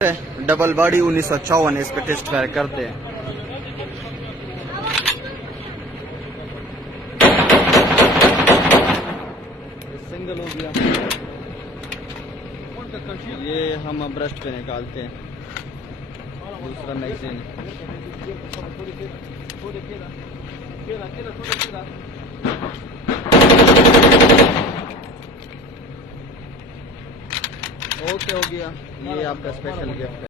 Double body 1954 है, इस पे टेस्ट फायर करते हैं। सिंगल हो गया, ये हम अब ब्रस्ट पे निकालते हैं। दूसरा मैगजीन ओके हो गया। ये आपका स्पेशल गिफ्ट है।